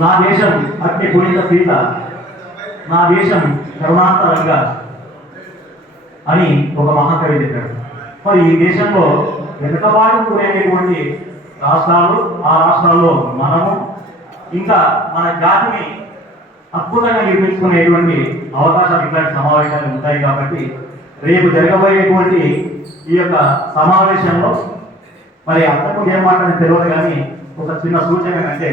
నా దేశం అగ్ని గుణిత సీత నా దేశం కరుణాంతరంగా అని ఒక మహాకవి చెప్పాడు. మరి ఈ దేశంలో వెనుకబాటు కూరేటువంటి రాష్ట్రాలు ఆ రాష్ట్రాల్లో మనము ఇంకా మన జాతిని అద్భుతంగా నిర్మించుకునేటువంటి అవకాశాలు ఇట్లాంటి సమావేశాలు ఉంటాయి కాబట్టి రేపు జరగబోయేటువంటి ఈ యొక్క సమావేశంలో మరి అంతకు ఏం మాట్లాడి తెలియదు కానీ ఒక చిన్న సూచన అంటే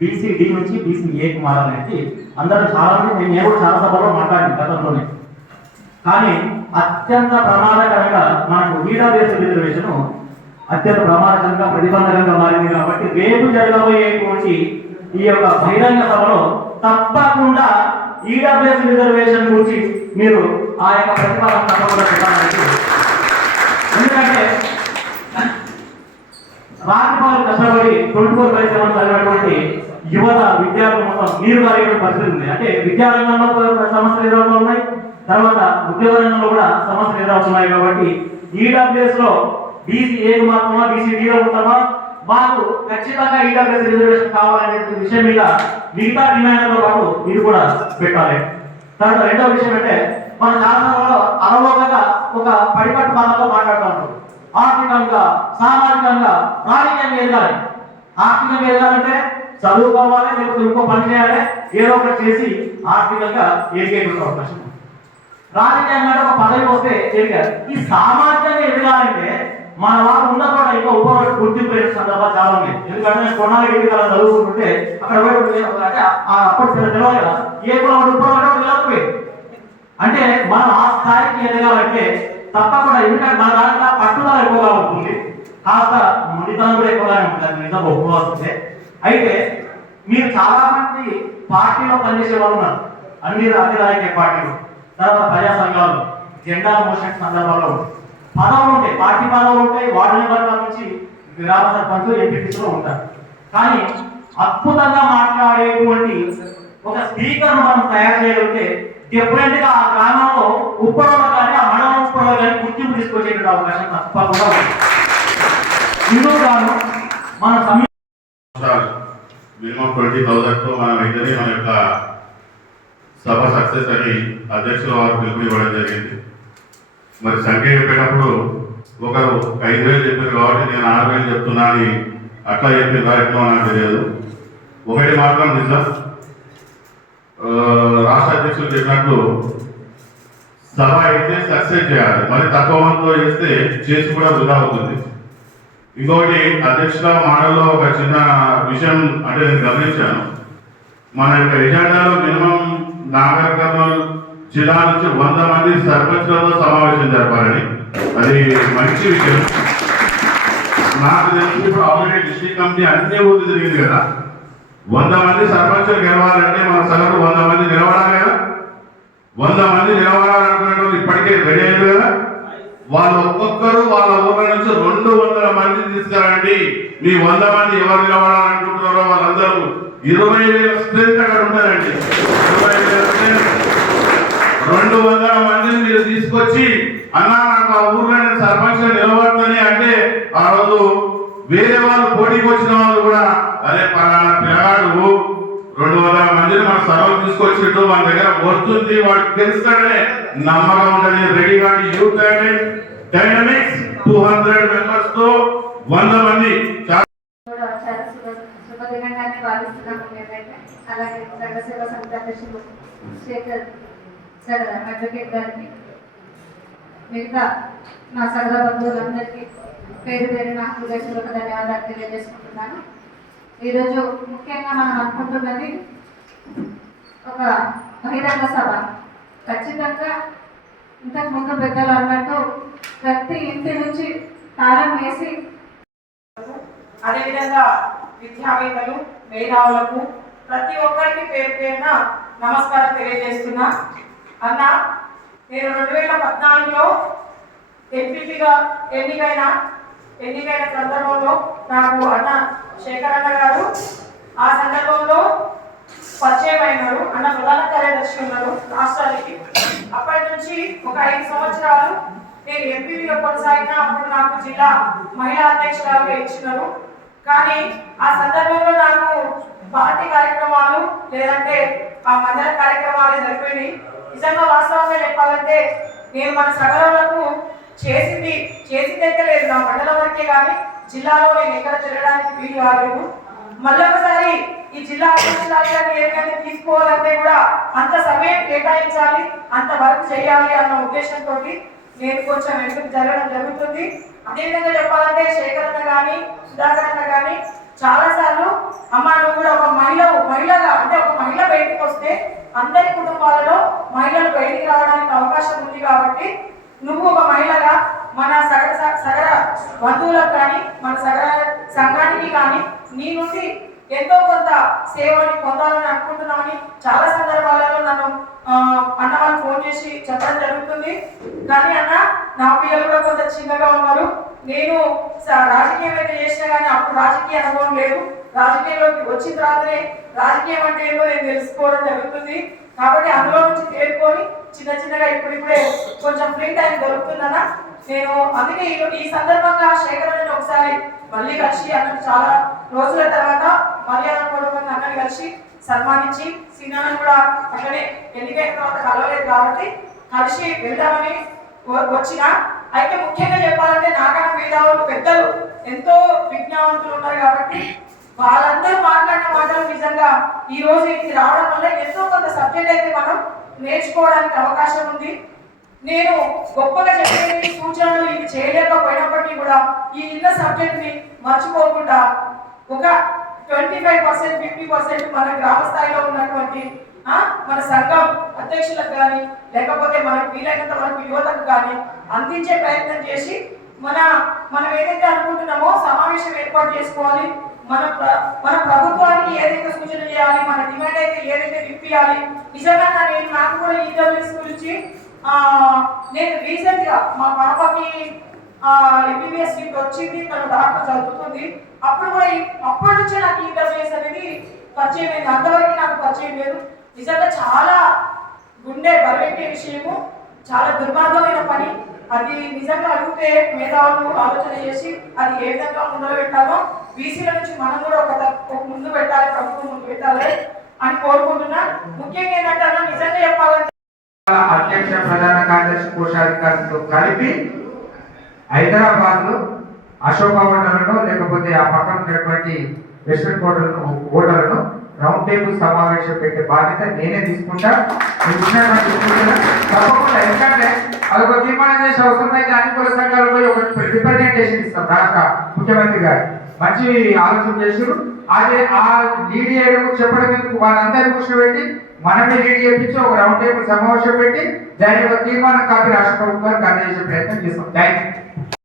బీసీ డి నుంచి బీసీ ఏకి మారాలంటే అందరూ చాలా మంది నేను ఏవో చాలా సభలో మాట్లాడింది గతంలోనే. కానీ అత్యంత ప్రమాదకరంగా మనకు ఈడబ్ల్యూఎస్ రిజర్వేషన్ అత్యంత ప్రమాదకరంగా ప్రతిబంధకంగా మారింది కాబట్టి రేపు జరగబోయేటువంటి ఈ యొక్క బహిరంగ సభలో తప్పకుండా ఈడబ్ల్యూఎస్ రిజర్వేషన్ గురించి మీరు ఆ యొక్క ప్రతిపాదన తప్పకుండా పెట్టాలని ఎందుకంటే రాజభవన్ కష్టపడి ట్వంటీ ఫోర్ బై సెవెన్ చదివినటువంటి యువత విద్యార్థులు మొత్తం నీరు కలిగిన పరిస్థితి ఉంది. అంటే విద్యారంగంలో సమస్యలు ఎదురవుతూ ఉన్నాయి. తర్వాత ఉద్యోగ రంగంలో కూడా సమస్యలు ఎదురవుతున్నాయి కాబట్టి ఈడబ్ల్యూఎస్లో బీసీ ఏది మాత్రమా బీసీ డీలో ఉంటామా మాకు ఖచ్చితంగా ఈడబ్ల్యూఎస్ రిజర్వేషన్ కావాలనే విషయం మీద మిగతా డిమాండ్లతో పాటు మీరు కూడా పెట్టాలి. తర్వాత రెండో విషయం అంటే మన శాసనంలో అలవోకగా ఒక పడిపట్టు భాగంలో మాట్లాడుతూ ఉంటాం ఆర్థికంగా సామాజికంగా రాజకీయంగా ఎదగాలి. ఆర్థికంగా ఎదగాలంటే చదువుకోవాలి లేకపోతే ఇంకో పని చేయాలి ఏదో ఒకటి చేసి ఆర్థికంగా ఎదిగేటువంటి అవకాశం రాజకీయంగా ఒక పదవి వస్తే ఎదిగారు. ఈ సామాజికంగా ఎదగాలంటే మన వాళ్ళు ఉన్న కూడా ఇంకా ఉపయోగ గుర్తింపు సందర్భాలు చాలా ఉన్నాయి. ఎందుకంటే నేను కొన్నాళ్ళు ఎదిగాల చదువుకుంటుంటే అక్కడ పోయి అంటే ఆ తెలియదు కదా. ఏ కులం ఉపయోగం తెలియకపోయింది అంటే మనం ఆ స్థాయికి ఎదగాలంటే తప్పకుండా ఎందుకంటే మన దాంట్లో పట్టుదల ఎక్కువగా ఉంటుంది. కాస్త మునితనం కూడా ఎక్కువగానే ఉంటుంది. అది నిజంగా ఒప్పుకోవాల్సిందే. అయితే మీరు చాలా మంది పార్టీలో పనిచేసే వాళ్ళు ఉన్నారు. అన్ని అన్ని రాజకీయ పార్టీలు తర్వాత ప్రజా సంఘాలు జెండా మోషన్ సందర్భాల్లో పదవులు ఉంటాయి పార్టీ పదవులు ఉంటాయి వార్డు మెంబర్ల నుంచి గ్రామ సర్పంచులు ఎంపీటీసీలో ఉంటారు. కానీ అద్భుతంగా మాట్లాడేటువంటి ఒక స్పీకర్ మనం తయారు చేయగలిగితే డెఫినెట్గా ఆ గ్రామంలో ఉప్పడలో కానీ ఆ మండలం ఉప్పడలో కానీ గుర్తింపు తీసుకొచ్చేటువంటి అవకాశం తప్పకుండా ఉంది. ఇందుకు గాను మన సమీ మినిమం ట్వంటీ థౌసండ్తో మనం అయితేనే మన యొక్క సభ సక్సెస్ అని అధ్యక్షుల వారు పిలుపు ఇవ్వడం జరిగింది. మరి సంఖ్య చెప్పేటప్పుడు ఒకరు ఐదు వేలు చెప్పారు కాబట్టి నేను ఆరు వేలు చెప్తున్నా అని అట్లా చెప్పిన ఎట్లా నాకు తెలియదు. ఒకటి మాత్రం నిజం. రాష్ట్ర అధ్యక్షులు చెప్పినట్టు సభ అయితే సక్సెస్ చేయాలి. మరి తక్కువ మందితో చేస్తే చేసి కూడా వృధా అవుతుంది. ఇంకొకటి అధ్యక్షుల మాటల్లో ఒక చిన్న విషయం అంటే నేను గమనించాను. మన యొక్క ఎజెండాలో మినిమం నాగర్ కర్నూలు జిల్లా నుంచి వంద మంది సర్పంచ్లతో సమావేశం జరపాలని. అది మంచి విషయం. నాకు తెలిసి ఇప్పుడు ఆల్రెడీ డిస్ట్రిక్ట్ కమిటీ అన్ని ఊర్లు జరిగింది కదా. వంద మంది సర్పంచులు గెలవాలంటే మన సగటు వంద మంది నిలబడాలి కదా. వంద మంది నిలబడాలనుకునే ఇప్పటికే రెడీ అయ్యారు కదా. వాళ్ళు ఒక్కొక్కరు వాళ్ళ ఊళ్ళ నుంచి రెండు మంది తీసుకురండి. మీ వంద మంది ఎవరు నిలబడాలనుకుంటున్నారో వాళ్ళందరూ ఇరవై వేల స్ట్రెంత్ అక్కడ ఉంటారండి ఇరవై వేల రెండు వందల మందిని మీరు తీసుకొచ్చి అన్నా నాకు ఆ ఊర్లో నేను సర్పంచ్ నిలబడుతుంది అంటే ఆ రోజు వేరే వాళ్ళు పోటీకి వచ్చిన వాళ్ళు కూడా అరే పలానా పిల్లగాడు రెండు వందల మందిని మన సర్వం తీసుకొచ్చినట్టు మన దగ్గర వస్తుంది వాడు తెలుస్తాడనే నమ్మకం ఉంటుంది రెడీ కానీ యూత్ డైనమిక్స్ టూ హండ్రెడ్ మెంబర్స్తో వంద మంది అలాగే సంఘసేవ సమితి అధ్యక్షులు శేఖర్ సార్ అడ్వకేట్ గారికి మిగతా నా సగల బంధువులందరికీ పేరు పేరు నా హృదయపూర్వక ధన్యవాదాలు తెలియజేసుకుంటున్నాను. ఈరోజు ముఖ్యంగా మనం అనుకుంటున్నది ఒక బహిరంగ సభ. ఖచ్చితంగా ఇంతకు ముందు పెద్దలు అన్నట్టు ఇంటి నుంచి తాళం వేసి అదేవిధంగా విద్యావేత్తలు మేధావులకు ప్రతి ఒక్కరికి పేరు పేరున నమస్కారం తెలియజేస్తున్నా. అన్న నేను రెండు వేల పద్నాలుగులో ఎంపీపీగా ఎన్నికైన ఎన్నికైన సందర్భంలో నాకు అన్న శేఖర్ అన్న గారు ఆ సందర్భంలో పరిచయం అయినారు అన్న ప్రధాన కార్యదర్శి ఉన్నారు రాష్ట్రానికి. అప్పటి నుంచి ఒక ఐదు సంవత్సరాలు నేను ఎంపీలో కొనసాగిన అప్పుడు నాకు జిల్లా మహిళా అధ్యక్షురాలుగా ఇచ్చినారు. కానీ ఆ సందర్భంలో నాకు పార్టీ కార్యక్రమాలు లేదంటే ఆ మందిర కార్యక్రమాలు జరిపోయినాయి నిజంగా వాస్తవంగా చెప్పాలంటే నేను మన సగరులకు చేసింది చేసింది అయితే లేదు. నా మండలం వరకే కానీ జిల్లాలో నేను ఎక్కడ తిరగడానికి వీలు కాలేదు. మళ్ళొకసారి ఈ జిల్లా అధ్యక్షురాలుగాని ఏదైనా తీసుకోవాలంటే కూడా అంత సమయం కేటాయించాలి అంత వర్క్ చేయాలి అన్న ఉద్దేశంతో నేను కొంచెం వెనుకకు జరగడం జరుగుతుంది. అదేవిధంగా చెప్పాలంటే శేఖరన్న కానీ సుధాకరన్న కానీ చాలా సార్లు అమ్మ నువ్వు కూడా ఒక మహిళ మహిళగా అంటే ఒక మహిళ బయటకు వస్తే అందరి కుటుంబాలలో మహిళలు బయటికి రావడానికి అవకాశం ఉంది కాబట్టి నువ్వు ఒక మహిళగా మన సగర సగర బంధువులకు కానీ మన సగర సంఘానికి కానీ నీ నుండి ఎంతో కొంత సేవని పొందాలని అనుకుంటున్నామని చాలా సందర్భాలలో నన్ను అన్న వాళ్ళు ఫోన్ చేసి చెప్పడం జరుగుతుంది. కానీ అన్న నా పిల్లలు కూడా కొంత చిన్నగా ఉన్నారు. నేను స- రాజకీయం అయితే చేసినా కానీ అప్పుడు రాజకీయ అనుభవం లేదు. రాజకీయంలోకి వచ్చిన తర్వాతనే రాజకీయం అంటే ఏదో నేను తెలుసుకోవడం జరుగుతుంది. కాబట్టి అందులో నుంచి తేరుకొని చిన్న చిన్నగా ఇప్పుడిప్పుడే కొంచెం ఫ్రీ టైం దొరుకుతుందన్న నేను అందుకే ఈ- ఈ సందర్భంగా శేఖరని ఒకసారి మళ్ళీ కలిసి అన్నకు చాలా రోజుల తర్వాత మర్యాద పూర్వకంగా అన్నని కలిసి సన్మానించి సీనాన్ని కూడా అట్లనే ఎన్నికైన తర్వాత కలవలేదు కాబట్టి కలిసి వెళ్దామని వచ్చిన. అయితే ముఖ్యంగా చెప్పాలంటే నాకన్నా మేధావులు పెద్దలు ఎంతో విజ్ఞావంతులు ఉన్నారు కాబట్టి వాళ్ళందరూ మాట్లాడిన మాటలు నిజంగా ఈ రోజు ఇది రావడం వల్ల ఎంతో కొంత సబ్జెక్ట్ అయితే మనం నేర్చుకోవడానికి అవకాశం ఉంది. నేను గొప్పగా చెప్పేది సూచనలు ఇవి చేయలేకపోయినప్పటికీ కూడా ఈ ఇన్న సబ్జెక్ట్ని మర్చిపోకుండా ఒక twenty five percent fifty percent మన గ్రామ స్థాయిలో ఉన్నటువంటి మన సంఘం అధ్యక్షులకు కానీ లేకపోతే మనకు వీలైనంత వరకు యువతకు కానీ అందించే ప్రయత్నం చేసి మన మనం ఏదైతే అనుకుంటున్నామో సమావేశం ఏర్పాటు చేసుకోవాలి. మన మన ప్రభుత్వానికి ఏదైతే సూచన చేయాలి మన డిమాండ్ అయితే ఏదైతే విప్పియాలి నిజంగా నేను నాకు కూడా ఈడబ్ల్యూఎస్ గురించి నేను రీసెంట్గా మా పాపకి ఎంబీబీఎస్ సీట్ వచ్చింది తను డాక్టర్ చదువుతుంది. అప్పుడు కూడా అప్పటి నుంచే నాకు ఈడబ్ల్యూఎస్ అనేది పరిచయం అయింది. అంతవరకు నాకు పరిచయం లేదు. నిజంగా చాలా గుండె బరవెట్టే విషయము చాలా దుర్మార్గమైన పని. అది నిజంగా అడిగితే మేధావులు ఆలోచన చేసి అది ఏ విధంగా ముందులో పెట్టాలో బీసీల నుంచి మనం కూడా ఒక ముందు పెట్టాలి ప్రభుత్వం ముందు పెట్టాలి అని కోరుకుంటున్నా. ముఖ్యంగా ఏంటంటే నిజంగా చెప్పాలంటే అధ్యక్ష ప్రధాన కార్యదర్శి కోశాధికారులతో కలిపి హైదరాబాద్లో అశోక లేకపోతే ఆ పక్కన ఉన్నటువంటి వెస్టర్న్ హోటల్ను హోటళ్ళను రౌండ్ టేబుల్ సమావేశం పెట్టే బాధ్యత నేనే తీసుకుంటా. తప్పకుండా ఎందుకంటే అదొక తీర్మానం చేసే అవసరం అయితే అన్ని కుల సంఘాలు పోయి ఒక రిప్రజెంటేషన్ ఇస్తాం. రాష్ట్ర ముఖ్యమంత్రి గారు. మంచి ఆలోచన చేసారు అదే ఆ లీడ్ చేయడం చెప్పడం ఎందుకు? వాళ్ళందరినీ కూర్చోబెట్టి మనమే లీడ్ చేయించి ఒక రౌండ్ టేబుల్ సమావేశం పెట్టి దాని యొక్క తీర్మానం కాపీ రాష్ట్ర ప్రభుత్వానికి అందజేసే ప్రయత్నం చేస్తాం. Thank you